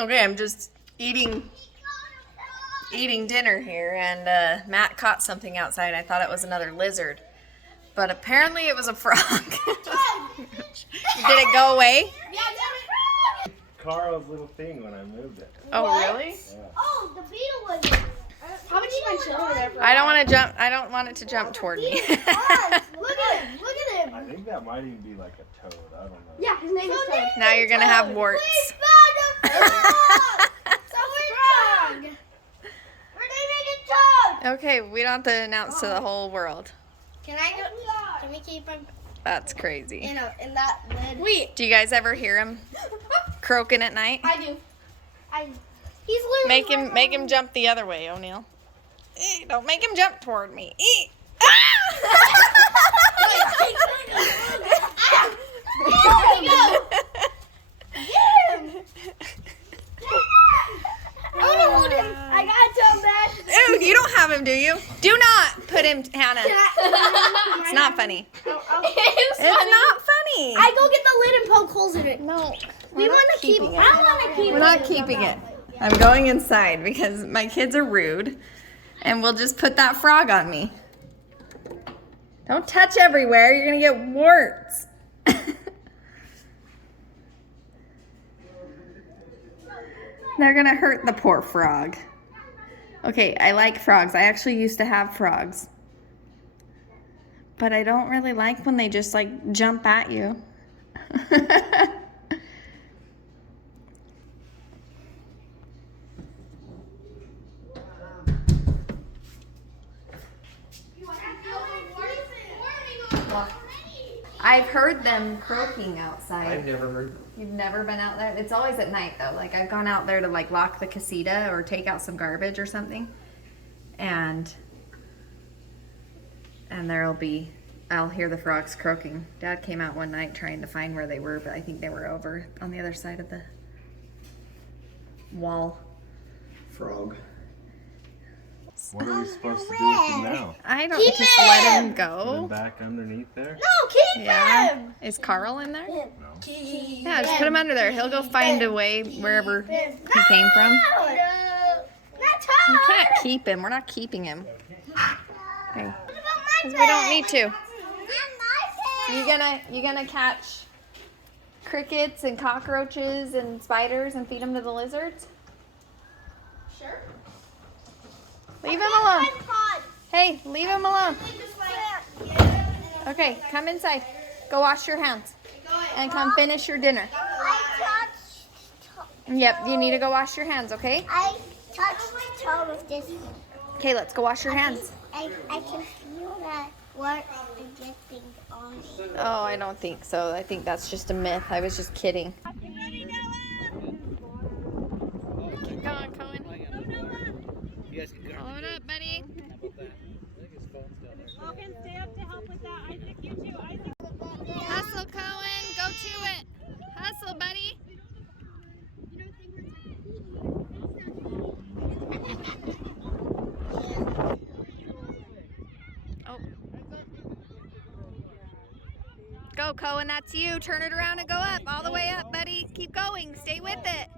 Okay, I'm just eating dinner here, and Matt caught something outside. I thought it was another lizard, but apparently it was a frog. Did it go away? Carl's little thing when I moved it. Oh, What? really? Yeah. Oh, the beetle was there. How about you guys chill over there for I don't want to jump. I don't want it to jump toward me. Look at him. Look at him. I think that might even be like a toad. I don't know. Yeah, his name is Toad. Now you're gonna have warts. We found a frog. So we're frog. We're naming it Toad. Okay, we don't have to announce to the whole world. Can I go? Can we keep him That's crazy. in that lid? Wait. Do you guys ever hear him croaking at night? I do. He's literally Make him jump the other way, O'Neal. Don't make him jump toward me. Ah! I got Toad back. Ew, you don't have him, do you? Do not put him, Hannah. It's not funny. It's not funny. I go get the lid and poke holes in it. No. We want to keep it. I want to keep it. We're not keeping it. I'm going inside because my kids are rude, and we'll just put that frog on me. Don't touch everywhere. You're going to get warts. They're going to hurt the poor frog. Okay, I like frogs. I actually used to have frogs. But I don't really like when they just like jump at you. I've heard them croaking outside. I've never heard. You've never been out there? It's always at night though. Like I've gone out there to like lock the casita or take out some garbage or something. And I'll hear the frogs croaking. Dad came out one night trying to find where they were, but I think they were over on the other side of the wall. Frog. What are we supposed to do with him now? I don't Keep just him! let him Put go. him back underneath there? No, keep Yeah. him. Is Carl in there? No. Keep Yeah, just put him under there. He'll go find a way wherever he came from. No, not You Toad. can't keep him. We're not keeping him. Okay. What about my 'Cause we don't need to. Not my You gonna catch crickets and cockroaches and spiders and feed them to the lizards? Sure. Leave him alone. Hey, leave him alone. Okay, come inside. Go wash your hands and come finish your dinner. Yep, you need to go wash your hands, okay? I touched Toad with this. Okay, let's go wash your hands. I can feel that what is getting on me. Oh, I don't think so. I think that's just a myth. I was just kidding. Keep going, Kohen. You guys can Follow it up, buddy. How about that? I think his phone's down there. Logan, stay up to help with that. Isaac, you too. Isaac. Hustle, Kohen. Go to it. Hustle, buddy. Oh. Go, Kohen. That's you. Turn it around and go up. All the way up, buddy. Keep going. Stay with it.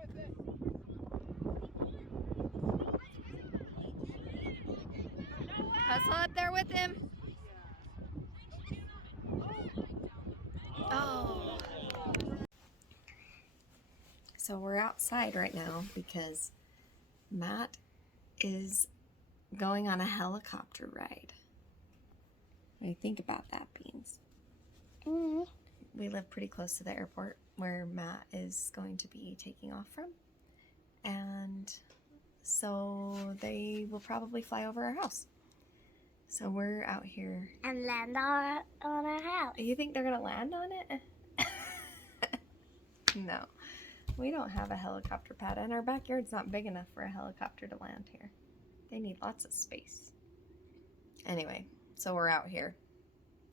Hustle up there with him. Oh. So we're outside right now because Matt is going on a helicopter ride. What do you think about that, Beans? We live pretty close to the airport where Matt is going to be taking off from. And so they will probably fly over our house. So we're out here. And land on our house. You think they're going to land on it? No. We don't have a helicopter pad, and our backyard's not big enough for a helicopter to land here. They need lots of space. Anyway, so we're out here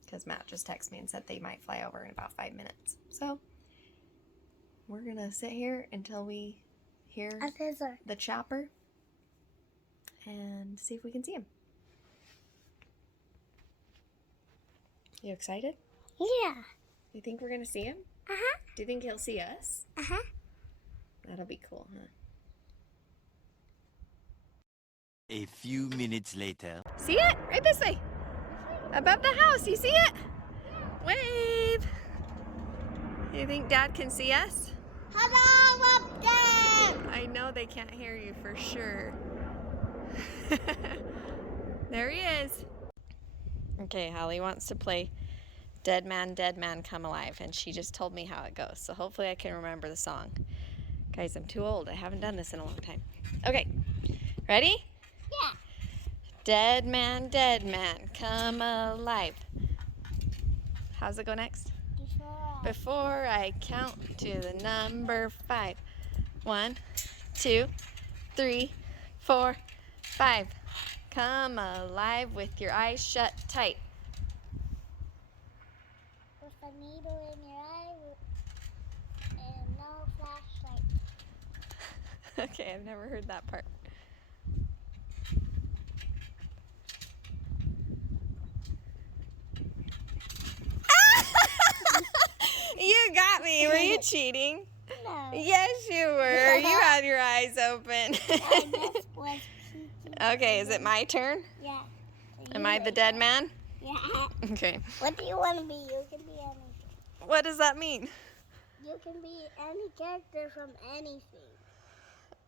because Matt just texted me and said they might fly over in about 5 minutes. So we're going to sit here until we hear A scissor. the chopper and see if we can see him. You excited? Yeah. You think we're going to see him? Uh-huh. Do you think he'll see us? Uh-huh. That'll be cool, huh? A few minutes later. See it? Right this way. Above the house. You see it? Wave. You think Dad can see us? Hello up there! I know they can't hear you for sure. There he is. Okay, Holly wants to play Dead Man, Come Alive, and she just told me how it goes, so hopefully I can remember the song. Guys, I'm too old. I haven't done this in a long time. Okay, ready? Yeah. Dead man, come alive. How's it go next? Before I count to the number 5. 1, 2, 3, 4, 5. Come alive with your eyes shut tight. With a needle in your eye and no flashlight. Okay, I've never heard that part. You got me. Were you cheating? No. Yes, you were. You had your eyes open. I just was cheating. Okay, is it my turn? Yeah. So Am you I the make dead it. man? Yeah. Okay. What do you want to be? You can be anything. What does that mean? You can be any character from anything.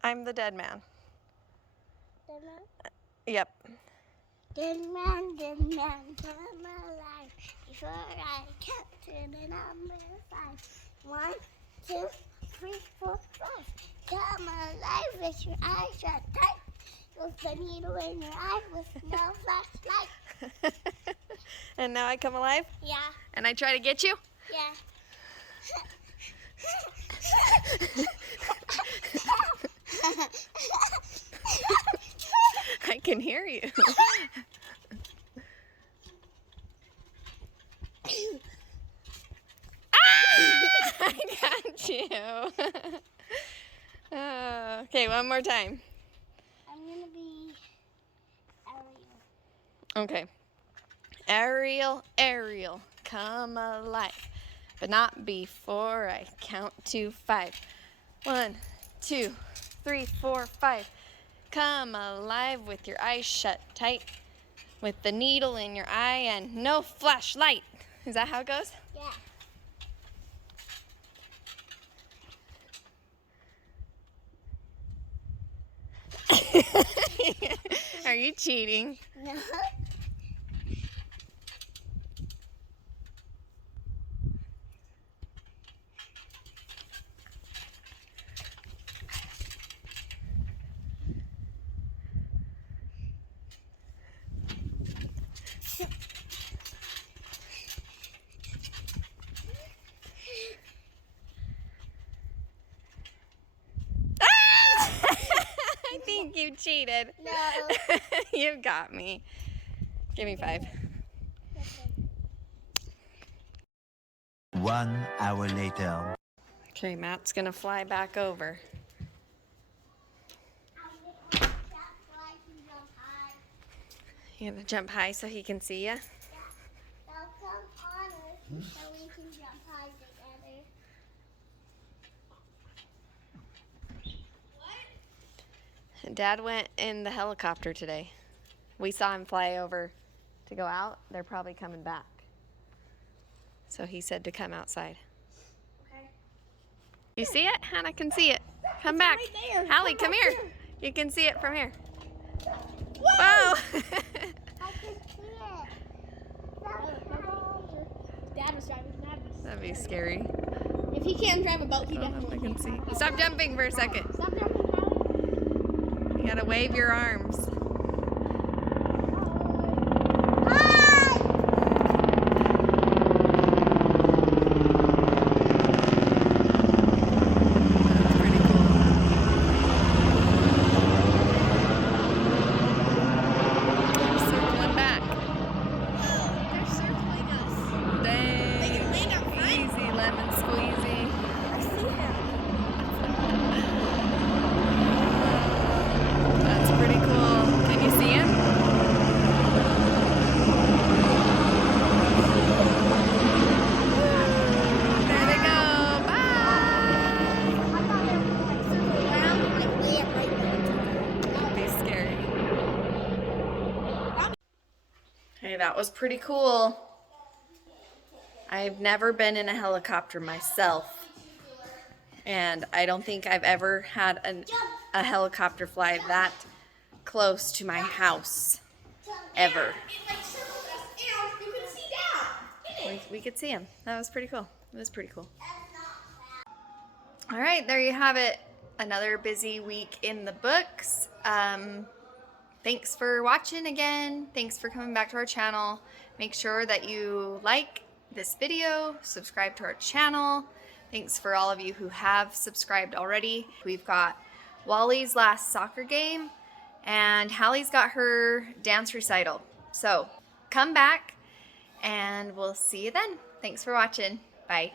I'm the dead man. Dead man? Yep. Dead man, come alive. Before I count to the number 5. 1, 2, 3, 4, 5. Come alive with your eyes shut tight. With the needle in your eye with no flashlight. And now I come alive? Yeah, And I try to get you? yeah. I can hear you. I got you. Okay, one more time. I'm going to be Ariel. Okay. Ariel, Ariel, come alive. But not before I count to 5. 1, 2, 3, 4, 5. Come alive with your eyes shut tight. With the needle in your eye and no flashlight. Is that how it goes? Yeah. Are you cheating? No. I think you cheated. No. You've got me. Give me 5. 1 hour later. Okay, Matt's gonna fly back over. You gonna jump high so he can see you? They'll come on us so we can jump high together. Dad went in the helicopter today. We saw him fly over to go out. They're probably coming back. So he said to come outside. Okay. You see it? Hannah can see it. Come back. right there. Hallie, Come come back here. here. You can see it from here. Whoa! Whoa! I can see it. Dad was driving. That'd be scary. If he can't drive a boat, he I don't know if I definitely can see. Stop jumping for a second. Stop jumping, Hallie. You gotta wave your arms. Hi! That's pretty cool. They're circling back. They're circling us. Dang. They can land out front. Easy lemon squeezy. I see him. That's pretty cool. That was pretty cool. I've never been in a helicopter myself, and I don't think I've ever had a helicopter fly that close to my house, ever. It like circled us and you could see down. We could see him. That was pretty cool. It was pretty cool. All right, there you have it. Another busy week in the books. Thanks for watching again. Thanks for coming back to our channel. Make sure that you like this video, subscribe to our channel. Thanks for all of you who have subscribed already. We've got Wally's last soccer game and Hallie's got her dance recital. So come back and we'll see you then. Thanks for watching. Bye.